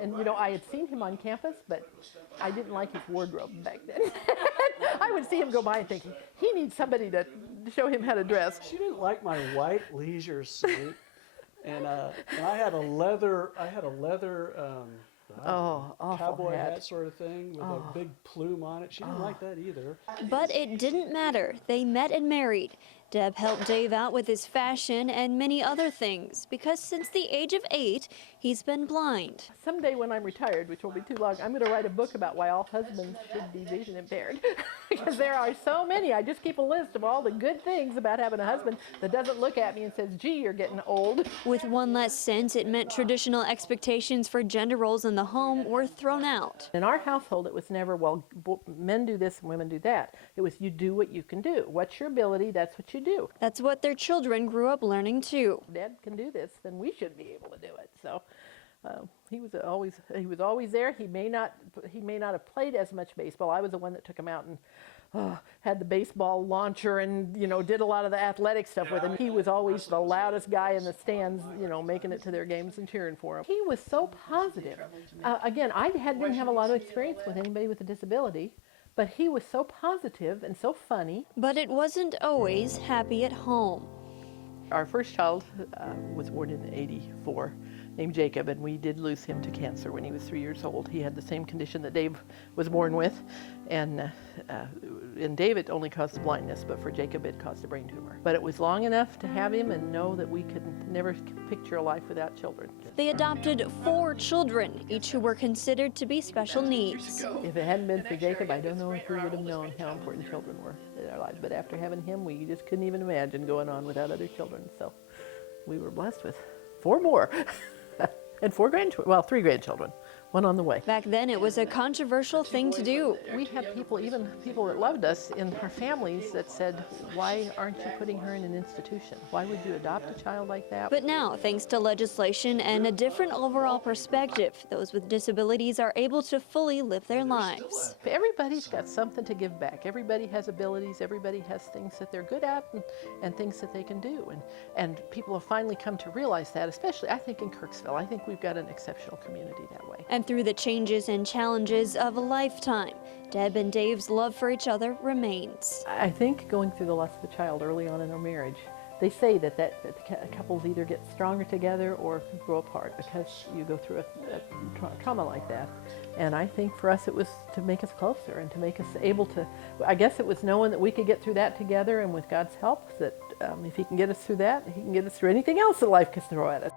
And I had seen him on campus, but I didn't like his wardrobe back then. I would see him go by and think, he needs somebody to show him how to dress. She didn't like my white leisure suit, and I had a leather Awful cowboy hat. hat sort of thing with a big plume on it. She didn't like that either. But it didn't matter. They met and married. Deb helped Dave out with his fashion and many other things because since the age of 8, he's been blind. Someday when I'm retired, which will be too long, I'm going to write a book about why all husbands should be vision impaired. Because there are so many. I just keep a list of all the good things about having a husband that doesn't look at me and says, gee, you're getting old. With one less sense, it meant traditional expectations for gender roles in the home were thrown out. In our household, it was never, well, men do this and women do that. It was, you do what you can do. What's your ability, that's what you do. That's what their children grew up learning too. Dad can do this, then we should be able to do it. So he was always there. He may not have played as much baseball. I was the one that took him out and had the baseball launcher and did a lot of the athletic stuff with him. He was always the loudest guy in the stands, making it to their games and cheering for him. He was so positive. Again, I didn't have a lot of experience with anybody with a disability. But he was so positive and so funny. But it wasn't always happy at home. Our first child was born in '84, named Jacob, and we did lose him to cancer when he was 3 years old. He had the same condition that Dave was born with, and in Dave it only caused blindness, but for Jacob it caused a brain tumor. But it was long enough to have him and know that we could never picture a life without children. They adopted 4 children, each who were considered to be special needs. If it hadn't been for Jacob, I don't know if we would have known how important children were in our lives. But after having him, we just couldn't even imagine going on without other children. So we were blessed with 4 more and 4 grandchildren, well, 3 grandchildren. One on the way. Back then, it was a controversial thing to do. We had people, even people that loved us in our families, that said, why aren't you putting her in an institution? Why would you adopt a child like that? But now, thanks to legislation and a different overall perspective, those with disabilities are able to fully live their lives. Everybody's got something to give back. Everybody has abilities. Everybody has things that they're good at and things that they can do. And people have finally come to realize that, especially, I think, in Kirksville. I think we've got an exceptional community that way. And through the changes and challenges of a lifetime, Deb and Dave's love for each other remains. I think going through the loss of a child early on in our marriage, they say that couples either get stronger together or grow apart because you go through a trauma like that. And I think for us it was to make us closer and to make us able to, I guess it was knowing that we could get through that together, and with God's help, that if He can get us through that, He can get us through anything else that life can throw at us.